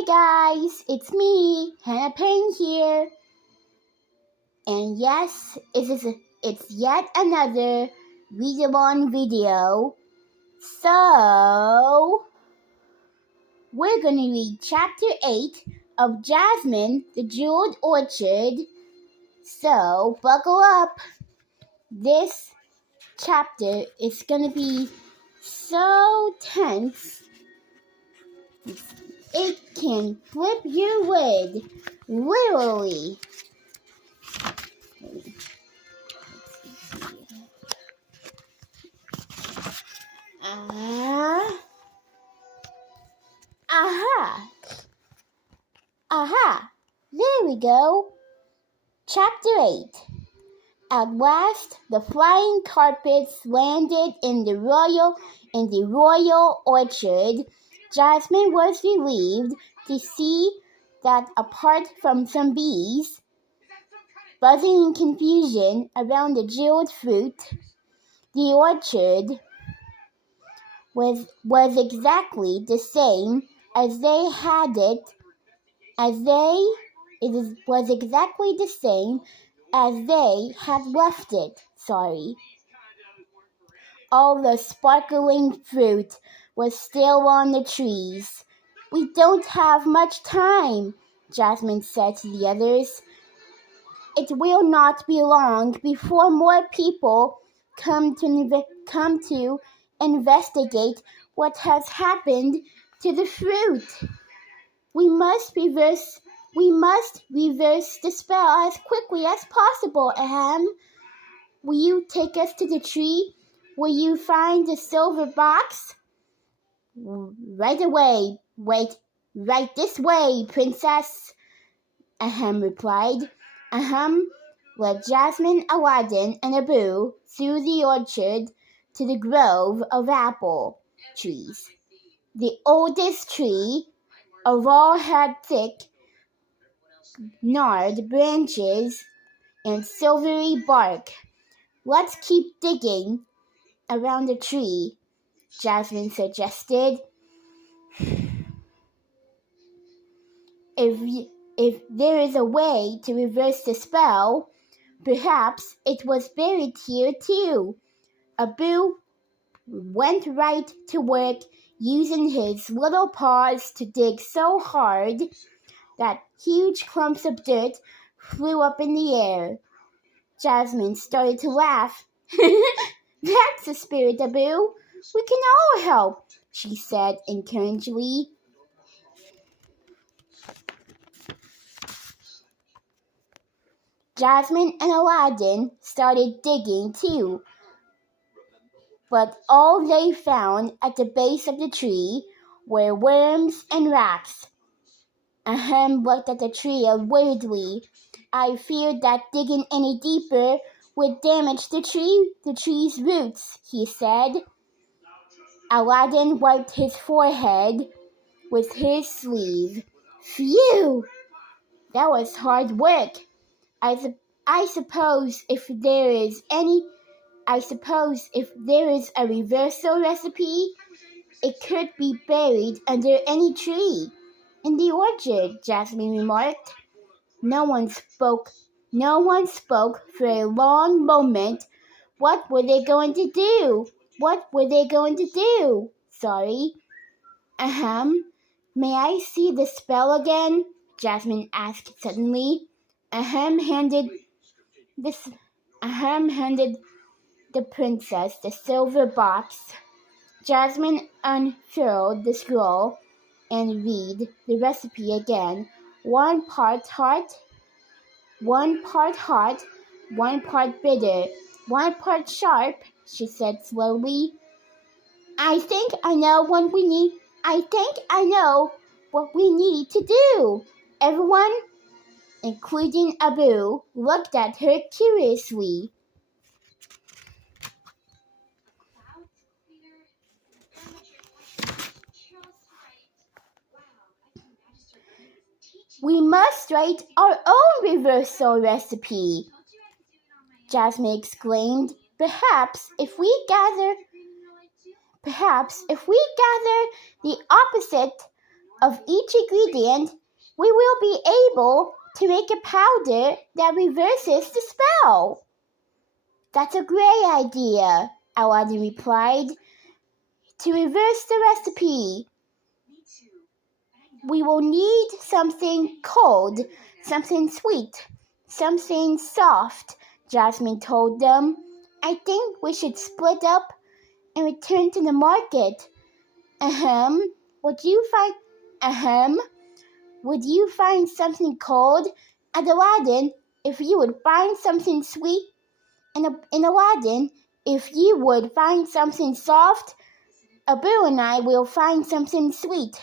Hey guys, it's me, Hannah Payne here. And yes, it's yet another read-along video. So, we're going to read Chapter 8 of Jasmine, the Jeweled Orchard. So, buckle up. This chapter is going to be so tense. It can flip your lid, literally. Aha! There we go. Chapter 8. At last, the flying carpets landed in the royal orchard. Jasmine was relieved to see that apart from some bees buzzing in confusion around the jeweled fruit, the orchard was exactly the same as they had it. It was exactly the same as they had left it. All the sparkling fruit was still on the trees. "We don't have much time," Jasmine said to the others. "It will not be long before more people come to investigate what has happened to the fruit. We must reverse the spell as quickly as possible, Ahem. Will you take us to the tree where you find the silver box?" "Right away. Wait, right this way, Princess," Ahem replied. Ahem led Jasmine, Aladdin, and Abu through the orchard to the grove of apple trees. The oldest tree of all had thick, gnarled branches and silvery bark. "Let's keep digging around the tree," Jasmine suggested. If there is a way to reverse the spell, perhaps it was buried here too." Abu went right to work, using his little paws to dig so hard that huge clumps of dirt flew up in the air. Jasmine started to laugh. "That's the spirit, Abu. We can all help," she said encouragingly. Jasmine and Aladdin started digging too, but all they found at the base of the tree were worms and rats. Ahem looked at the tree weirdly. "I feared that digging any deeper would damage the tree's roots," he said. Aladdin wiped his forehead with his sleeve. "Phew! That was hard work. I suppose if there is a reversal recipe, it could be buried under any tree in the orchard," Jasmine remarked. No one spoke for a long moment. What were they going to do? Sorry. Ahem. "May I see the spell again?" Jasmine asked suddenly. Ahem handed the princess the silver box. Jasmine unfurled the scroll and read the recipe again. One part hot, 1 part bitter, 1 part sharp," she said slowly. I think I know what we need to do." Everyone, including Abu, looked at her curiously. "We must write our own reversal recipe," Jasmine exclaimed. Perhaps if we gather the opposite of each ingredient, we will be able to make a powder that reverses the spell. That's a great idea, Aladdin replied. To reverse the recipe, we will need something cold, something sweet, something soft, Jasmine told them. I think we should split up and return to the market. Would you find something cold? And Aladdin, if you would find something sweet, and Aladdin, if you would find something soft, Abu and I will find something sweet.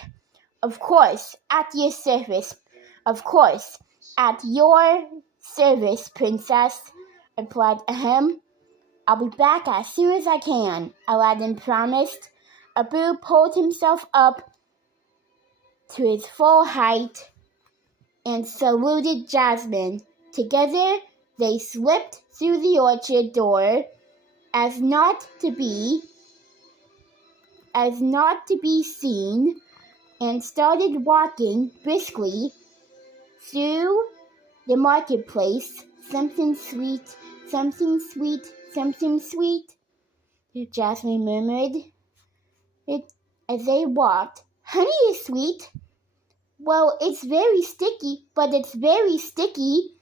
Of course, at your service. Of course, at your service, princess, replied Ahem. I'll be back as soon as I can, Aladdin promised. Abu pulled himself up to his full height and saluted Jasmine. Together, they slipped through the orchard door as not to be seen and started walking briskly through the marketplace. Something sweet, something sweet, something sweet, Jasmine murmured as they walked. Honey is sweet. Well, it's very sticky, but it's very sticky.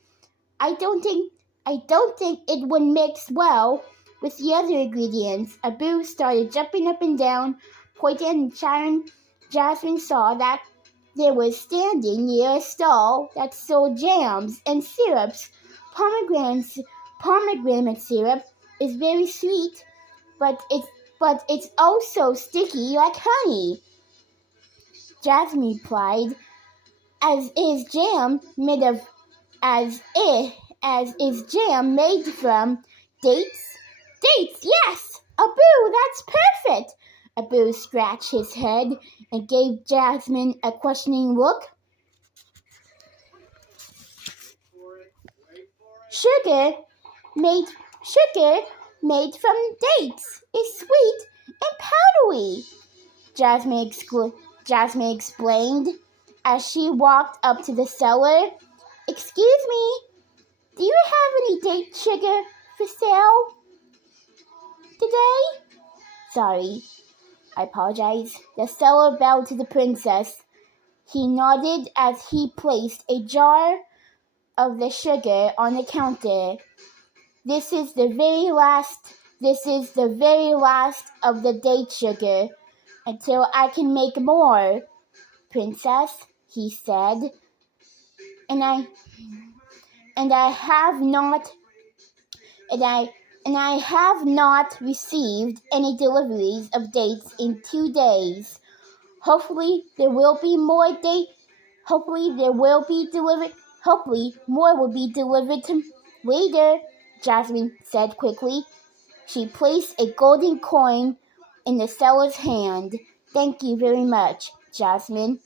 I don't think it would mix well with the other ingredients. Abu started jumping up and down, pointing and shouting. Jasmine saw that they were standing near a stall that sold jams and syrups. Pomegranate syrup is very sweet, but it's also sticky like honey, Jasmine replied. As is jam made from dates? Dates, yes! Abu, that's perfect! Abu scratched his head and gave Jasmine a questioning look. Sugar made from dates is sweet and powdery, Jasmine explained as she walked up to the cellar. Excuse me, do you have any date sugar for sale today? Sorry, I apologize. The seller bowed to the princess. He nodded as he placed a jar of the sugar on the counter. This is the very last of the date sugar until I can make more, princess, he said. And I have not received any deliveries of dates in 2 days. Hopefully more will be delivered later, Jasmine said quickly. She placed a golden coin in the seller's hand. Thank you very much, Jasmine.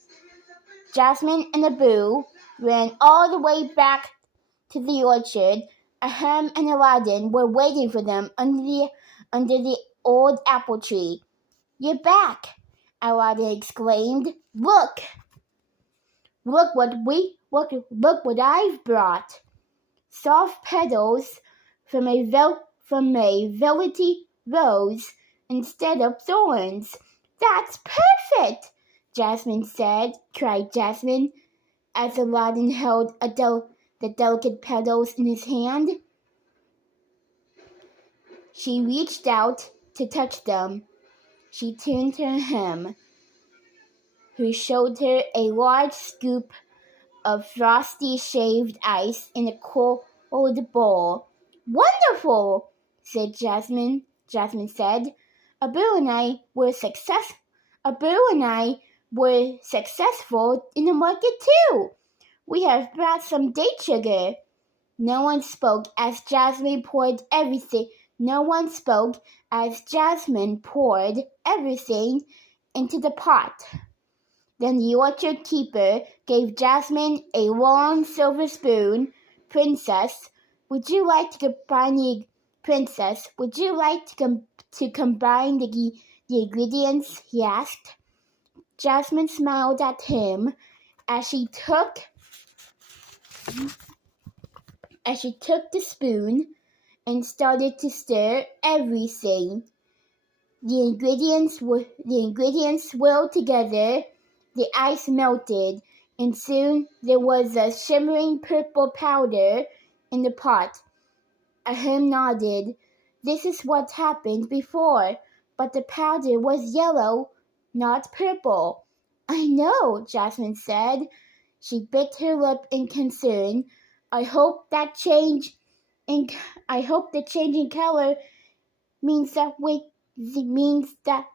Jasmine and Abu ran all the way back to the orchard. Ahem and Aladdin were waiting for them under the old apple tree. You're back, Aladdin exclaimed. Look what I've brought. Soft petals from a velvety rose instead of thorns. That's perfect, cried Jasmine, as Aladdin held the delicate petals in his hand. She reached out to touch them. She turned to him, who showed her a large scoop of frosty shaved ice in a cold bowl. Wonderful, said Jasmine. Jasmine said, Abu and I were successful in the market too. We have brought some date sugar. No one spoke as Jasmine poured everything into the pot. Then the orchard keeper gave Jasmine a long silver spoon. Princess, would you like to combine the ingredients? He asked. Jasmine smiled at him as she took the spoon and started to stir everything. The ingredients swirled together, the ice melted, and soon there was a shimmering purple powder in the pot. Ahem nodded. This is what happened before, but the powder was yellow, not purple. I know, Jasmine said. She bit her lip in concern. I hope the change in color means that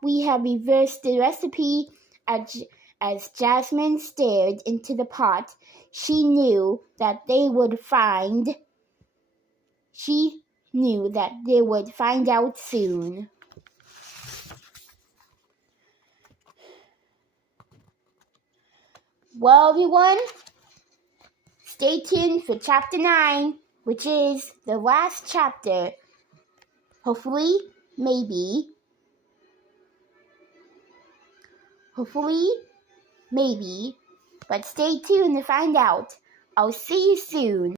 we have reversed the recipe. As Jasmine stared into the pot, she knew that they would find out soon. Well, everyone, stay tuned for chapter 9, which is the last chapter. Hopefully, maybe, but stay tuned to find out. I'll see you soon.